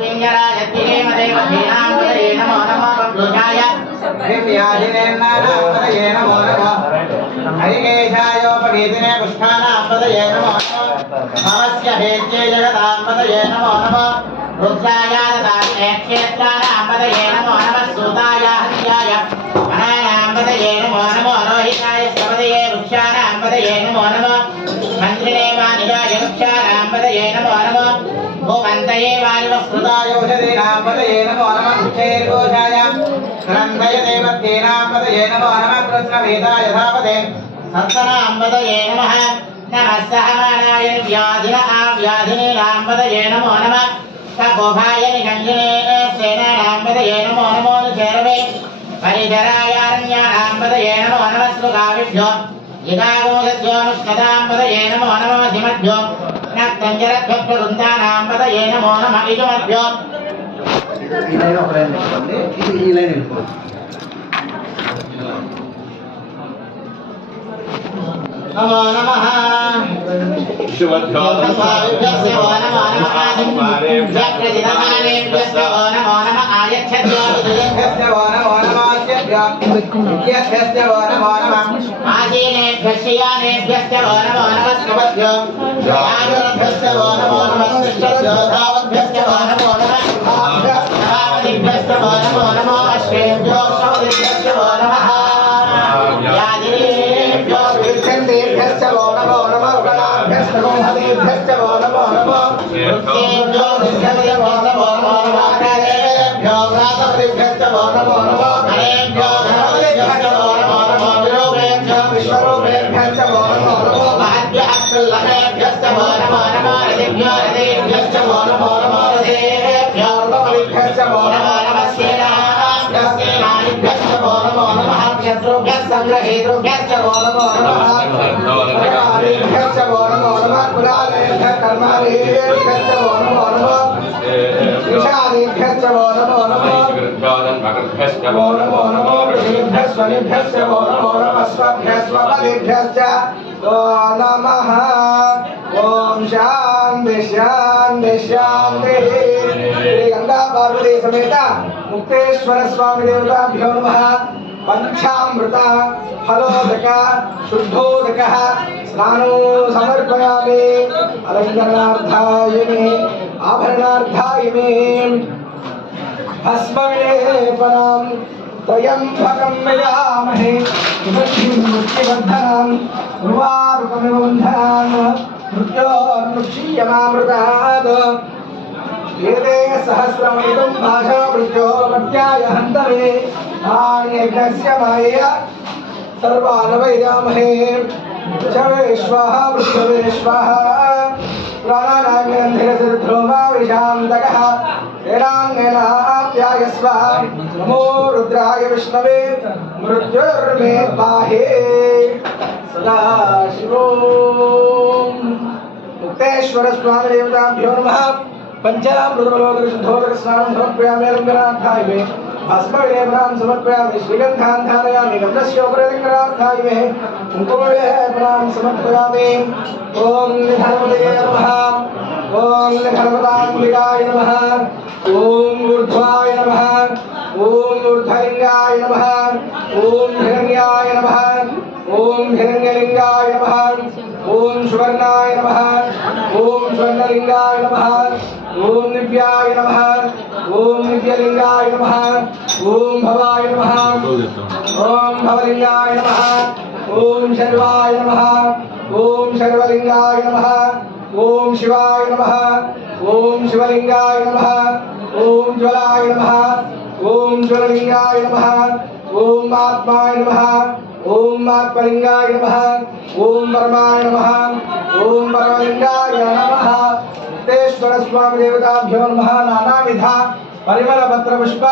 पिंजराय तिरेमदेव धीनांपदये नमो नमः बब्लुजाय दिव्याधिनेन्नानांपदये नमो नमः हरिकेशायोपवीतिने पुष्पानांपदये नमो नमः भवस्य भेद्ये जगदांपदये नमो नमः रुद्राय ददाते क्षेत्रानांपदये नमो नमः सूताय हत्याय अनानांपदये नमो नमः रोहिताय स्वपदये वृक्षानांपदये नमो नमः मन्त्रिणे वानिजाय वृक्षानांपदये नमो नमः भुवन्तये वायुवस्कृताय औषधीनांपदये नमो नमः वृक्षैर्घोषाय क्रन्दय देवत्येनांपदये नमो नमः कृष्णवेदाय धापदे सत्तनांपदये नमः नमः सहमानाय व्याधिनीनांपदये नमो नमः तपोभाय निगञ्जने सेनानांपदये नमो नमो चेरवे परिधरायारण्यानांपदये नमो नमः श्रुगाविभ्यो यदागोदद्योनुष्णदांपदये नमो नमः धिमद्भ्यो नक्तञ्जरध्वप्रवृन्दानांपदये नमो नमः इजुमद्भ्यो नमो नमः शिवध्यात्माभ्यस्य वो नमो नमः आदित्यप्रतिदानेभ्यस्य वो नमो नमः आयच्छद्योभ्यस्य वो नमो नमः इत्यभ्यस्य वो नमो नमः आदीनेभ्यस्य यानेभ्यस्य वो नमो नमः स्कवद्भ्यो यागभ्यस्य वो नमो नमः शिष्टस्य धावभ्यस्य वो नमो नमः धावदिभ्यस्य वो नमो नमः अश्वेभ्यो शौदिभ्यस्य वो नमः यादिनेभ्यो विच्छन्देभ्यस्य वो नमो नमः गणाभ्यस्य गोहदेभ्यस्य वो नमो नमः वृत्तेभ्यो विच्छन्देभ्यो वो नमो नमः कालेभ्यो व्रातपतिभ्यस्य वो नमो नमः धनेभ्यो धनपतिभ्यस्य वो नमो नमः विरूपेभ्यो विश्वरूपेभ्यस्य वो नमो नमः महद्भ्यः सुल्लभेभ्यस्य वो नमो नमः रतिभ्यो रतेभ्यस्य वो नमो नमः रतेभ्यो रूपपतिभ्यस्य वो नमो नमः सेनाभ्यस्य वो नमो नमः शत्रुभ्यः संग्रहेतृभ्यस्य वो नमो नमः वो नमो नमः कुलालेभ्यः कर्मालेभ्यस्य वो नमो नमः विषादेभ्यस्य वो नमो नमः वो नमो नमः वृषेभ्यस्वनेभ्यस्य वो नमो नमः स्वभ्यस्वपदेभ्यश्च वो नमः ओम शांति शांति शांति श्री गंगा पार्वती समेत मुक्तेश्वर स्वामी देवताभ्यो नमः पंचामृत फलोदक शुद्धोदक स्नानो समर्पयामि अलंकरणार्थाय मे आभरणार्थाय मे भस्मविलेपनं त्र्यंबकं यजामहे मृत्युवर्धनं उर्वारुकमिव बन्धनान् मृत्योर्मुक्षीयमामृतात् एते सहस्रमिदं भाषामृत्यो मत्याय हन्तवे नान्यज्ञस्य मायया सर्वान् वैरामहे पृथवे स्वाहा पृथ्वे स्वाहा प्राणानाग्निरन्धिरसिद्धोमा विशान्तकः वेदाङ्गेनाप्यायस्व नमो रुद्राय विष्णवे मृत्युर्मे पाहे सदाशिवों मुक्तेश्वर स्वामी देवताभ्यो नमः पंचामृतबलोदक शुद्धोदक स्नानं समर्पयामि अलंकरणार्थाय मे भस्मविलेपनं समर्पयामि श्रीगन्धान् धारयामि गन्धस्योपरि मे कुङ्कुमविलेपनं समर्पयामि ॐ धर्मदये नमः ॐ धर्मदाम्बिकाय नमः ॐ ऊर्ध्वाय नमः ॐ ऊर्ध्वलिङ्गाय नमः ॐ हिरण्याय नमः ॐ हिरण्यलिङ्गाय नमः ॐ सुवर्णाय नमः ॐ स्वर्णलिङ्गाय नमः ॐ दिव्याय नमः ॐ दिव्यलिङ्गाय नमः ॐ भवाय नमः ॐ भवलिङ्गाय नमः ॐ शर्वाय नमः ॐ शर्वलिङ्गाय नमः ॐ शिवाय नमः ॐ शिवलिङ्गाय नमः ॐ ज्वलाय नमः ॐ ज्वललिङ्गाय नमः ॐ आत्माय नमः ॐ आत्मलिङ्गाय नमः ॐ परमाय नमः ॐ परमलिङ्गाय नमः मुक्तेश्वर स्वामी देवताभ्यो नमः नानाविध परिमलपत्रपुष्प